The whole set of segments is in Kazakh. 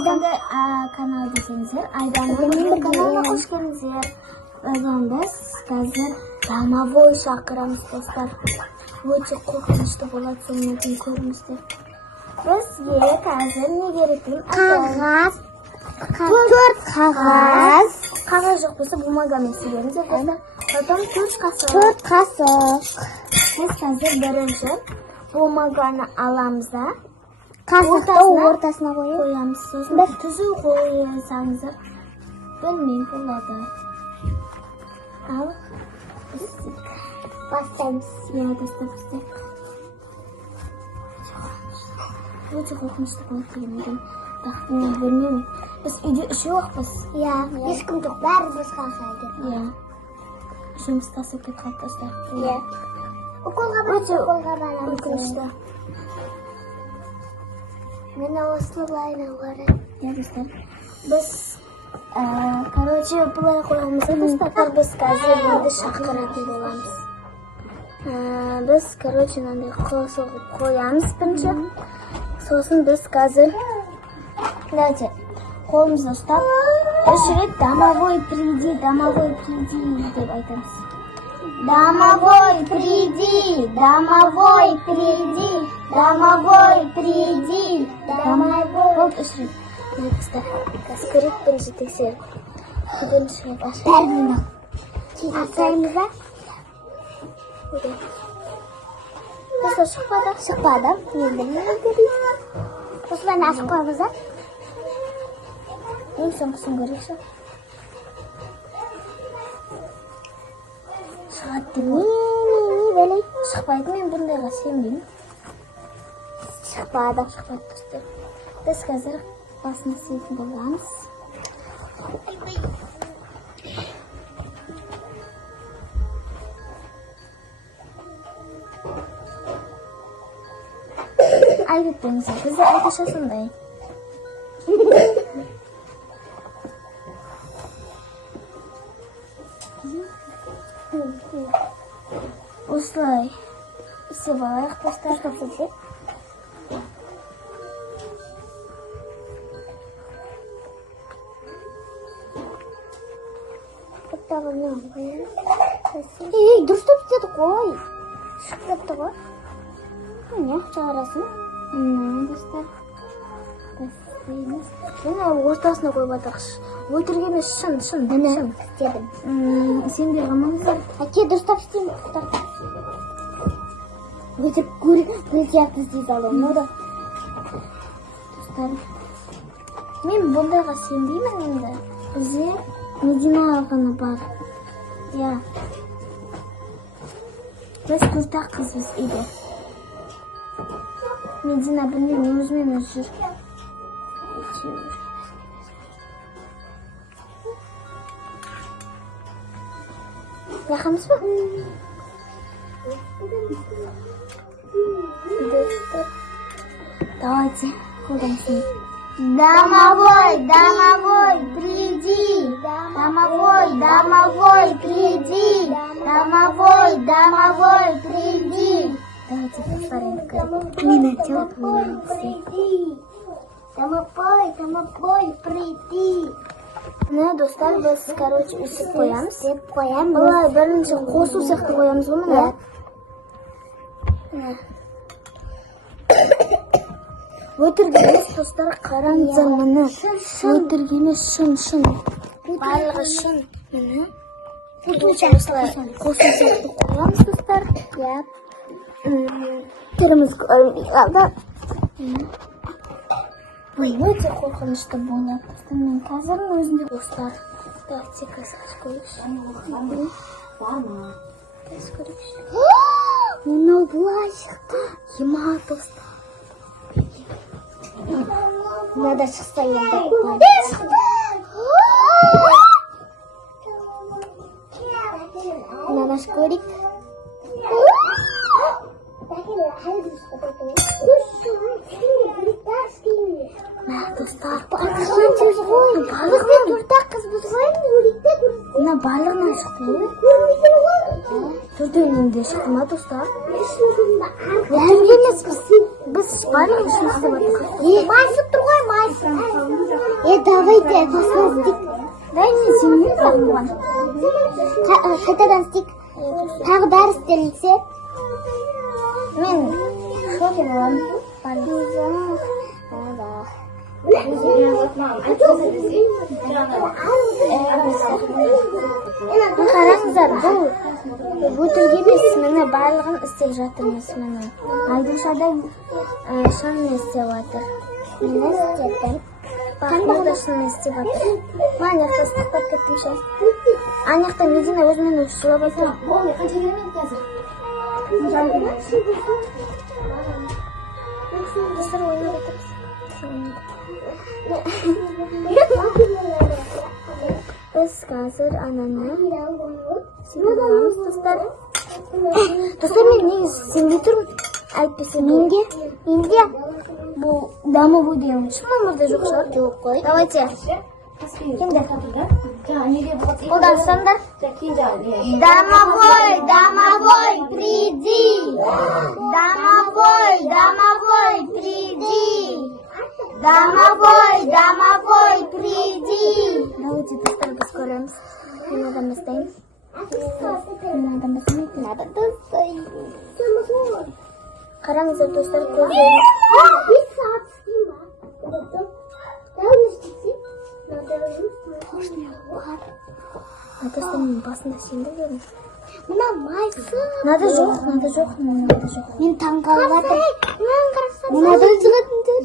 Айданды канал десеңіздер, Айданның каналына қош келдіңіздер. Біз қазір домовой шақырамыз достар. Өте қорқынышты болады, соны көріңіздер. Бізге қазір не керек? Қағаз. 4 қағаз. Қағаз жоқ болса бумагамен сүйеміз достар. Потом 4 қасық. 4 қасық. Біз қазір бірінші бумаганы аламыз да Қасықты ортасына қоямыз. Сосын түзу қойсаңыздар білмеймін болады. Ал бастаймыз. Достар. Өте қорқынышты болады деген екен. Мен білмеймін. Біз үйде үшеуақпыз. Ешкім жоқ, бәрі босқа қалды. Үшеуміз тасып кетіп қалып достар. Уколға барамыз. Өкінішті. Мен осылайына барам. Достар. Біз бұлай қойғымыз достар. Біз қазір енді шақыратын боламыз. Біз мынандай қосылып қоямыз бірінші. Сосын біз қазір қолымызды ұстап, 3 рет домовой приди деп айтамыз. Домовой приди, домовой приди, домовой приди, домовой. Болды 3 рет. Достар, қазір көрейік бірінші тексеріп. Бірінші рет ашып. Ашаймыз ба? Достар, шықпады. Енді не көрейік? Осылайын ашып қоймыз ба? Ең соңғысын көрейікші. Шығады деп ой. Белей. Шықпайды, мен бұндайға сенбеймін. Шықпады. Достар. Біз қазір басына сейтін боламыз. Айтпеңіздер, бізде айташа сондай. Осылай істеп алайық достар. Дұрыстап істеді қой. Шықпапты ғой. Не шығарасын? Достар. Және ортасына қойып атақшы. Өтірік емес, шын. Істедім. Сендер ғамаңыздар. Әке, дұрыстап істеймін. Өтіп көрсияқты істей салуым. Ода. Достар. Мен бұндайға сенбеймін енді. Бізде Медина алғаны бар. Біз күртақ қызбыз еді. Медина білмеймін, өзімен жүр. Яқамыз ба? Давайте, қолдамсын. Домовой, домовой, приди. Домовой, домовой, приди. Домовой, домовой, приди. Давайте повторим. Домовой, приди. Достар, біз, үсіп қоямыз. Қоямыз. Бұлай бірінші қосу сияқты қоямыз ғой мұны. Өтірік емес достар, қараңыздар мұны. Өтірік емес, шын. Барлығы шын. Мұны қосу сияқты қоямыз достар. Түріміз көрінбей қалды. Өте қорқынышты болады. Мен қазірдің өзінде достар. Давайте қазір көрейікші. Мынау бұлай шықты. Ема достар. Надо шықса енді. Мынаны көрейік. Достар, балығынан Төртақ қыз біз ғой, мына балығынан шықты ғой. Төртеуінен де шықты ма достар? Өтірік емес біз. Біз балығын шын істеп жатырмыз. Майысып тұр ғой, Давайте посмотрим стик. Дай мен сенбеймін бірақ бұған. Қайтадан стик. Тағы бәрі істелінсе. Мен шоке боламын. Қараңыздар, бұл өтірік емес, міне барлығын істеп жатырмыз. Міне Айдушада шын істеп жатыр. Мен істедім. Бақылы да шын істеп жатыр. Мына жақта ыстықтап кеттім ше. Ана жақта Медина өзімен өзі жылап жатыр. Достар ойнап жатырмыз. Біз қазір ананы сенеміз, достар. Достар, мен негізі сенбей тұрмын. Әліппесе менде бұл домовой деген шын өмірде жоқ шығар. Жоқ қой. Давайте. Кімдер? Қолданыстаңдар. Домовой, приди! Домовой, приди! Домовой, приди! Давайте, достар, біз көреміз. Мен адам бастайын. Надо достать. Қараңыздар, достар, көздерін. Bir saat sıkayım ben. Daha ne çıksın? Достар, мен басында сенді көрдім. Мына майсы. Нада жоқ. Мен таңғалып жатырмын. Мынадан шығатын тұр.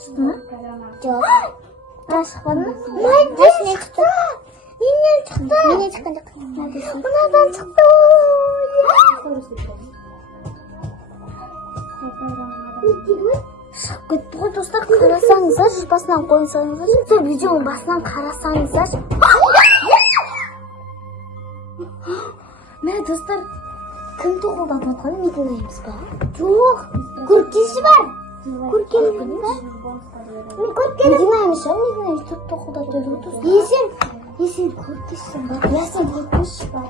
Шықты ма? Жоқ. Шықпады ма? Менен шықты. Менен шыққан жоқ. Мынадан шықты. Шығып кетті ғой, достар. Қарасаңыздар, басынан қойсаңыздар. Сол видеоның басынан қарасаңыздар. Мә, достар, кім тоқылдап отқан? Медина емес па? Жоқ. Көркесі бар. Көркені бар. Мен көркені. Медина емес шығар, Медина емес тоқылдап деді ғой, достар. Есен көркесің бар. Ясен көркесі бар.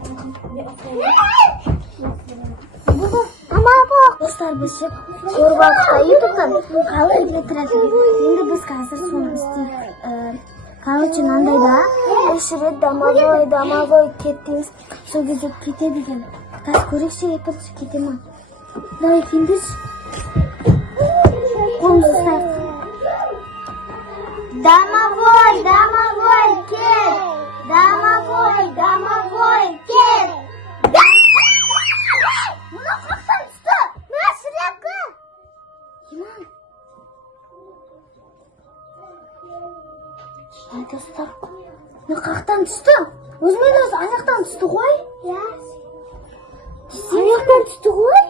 Достар, біз жеп көріп алдық ютубтан қалай кетіретін. Енді біз қазір соны істейік. Короче, мынандай да үш рет домовой кет дейміз. Сол кезде кетеді екен. Қазір көрейікші, епірші кете ма? Давай кендірші. Қолымызды ұстайық. Домовой, кет! Домовой, кет! Мына қырықтан түсті! Мына шірякі! Достар, мына қырықтан түсті. Өзімен өзі аяқтан түсті ғой. Аяқтан түсті ғой.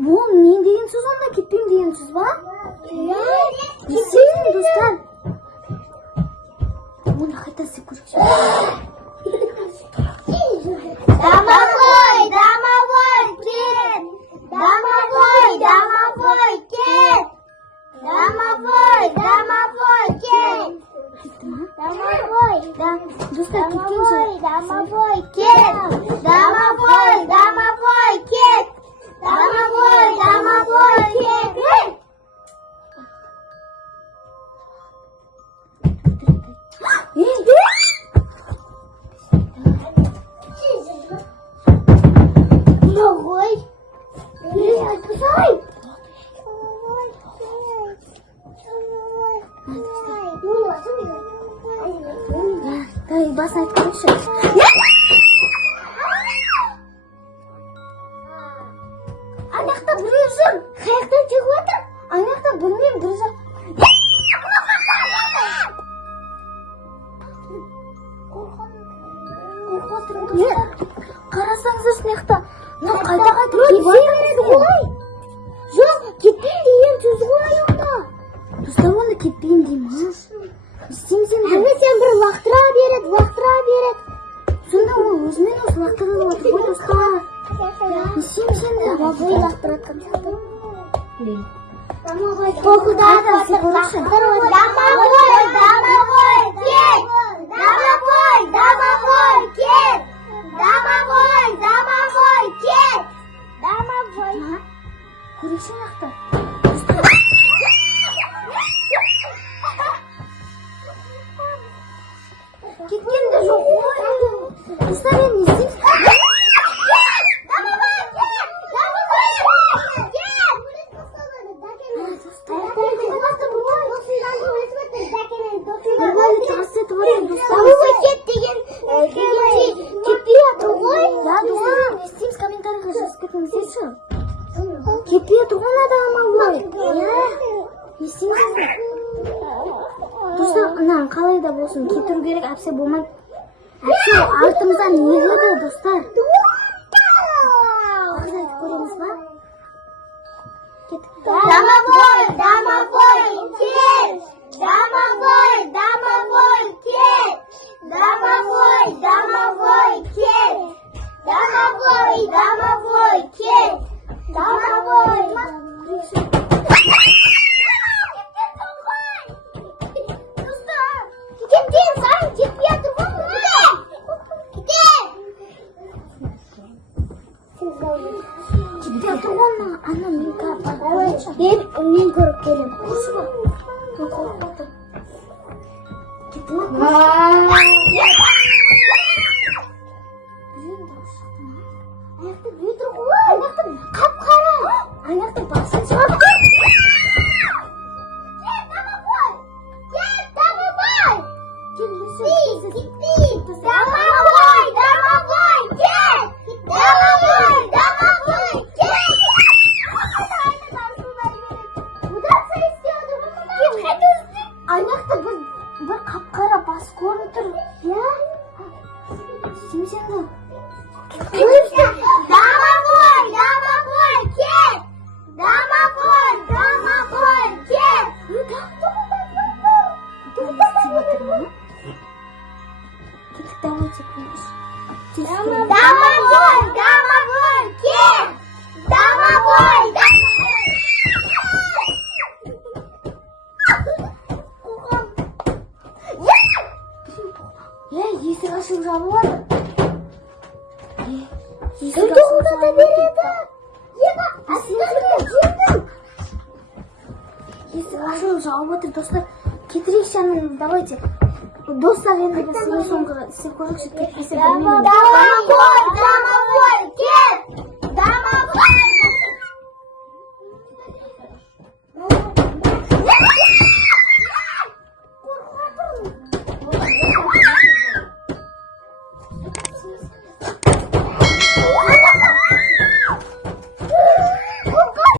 Бұл не деген сөз онда, кетпейм деген сөз ба? Есейін, достар. Оны қайта сеп көрікші. Домовой, кет! Домовой, кет! Домовой, кет! Домовой, Достар, кеткенше. домовой, кет! Домовой, кет! Домовой, кет! Ой, Дай, басын айтып көрейікші. Аяқта біреу жүр. қаяқтан шығып отыр? Аяқта білмеймін, бір жақ. Қарасаңыздар сынақта. Қайта кетеді ғой. Жоқ, кетпейін деген сөз ғой онда. Достар, оны кетпейін дейміз. Істейміз енді. Әне сен бір лақтыра береді. Сонда ол өзімен өзі лақтырылып отыр ғой, достар. Істейміз енді. Домовой лақтыратын сияқты. Тоқылдады, сықылықшы. Домовой, кет! Домовой, кет! Домовой, кет! Домовой. Көрейікші нақты. Dostlar ben ne isteyeyim? Кепия туғанады ама ғой. Не істейміз? Достар, мына қалай да болсын кетіру керек, әпсе болмайды. Әпсе артымыздан не қылды, достар? Қызды айтып көреміз ба? Домовой, домовой, кет! Домовой, домовой, кет! Домовой, домовой, кет! Домовой, домовой, кет! Домовой! Кеткен сайын кетпей тұрған ғой. Кеткен! Кетпей тұрған ма? Ана мен капа. Мен көріп келем. Қошы ба? Мен қорқады. Кетті ма? Аяқты бүй тұр ғой. Аяқты қап-қара. Аяқты басын шығарып. Аяқты бір қап-қара бас көрініп тұр. Я? Істемесең бе? Домовой, домовой, кет! Домовой, домовой, кет! Давайте, конечно. Домовой, домовой, кет! Домовой, Есік ашып жабылады. Есік ашып береді. Есік ашып жауып отыр, достар. Кетірейікші ананы, давайте. Достар, енді біз соңғы істеп көрейікші, кетпесе білмеймін. Домовой, домовой.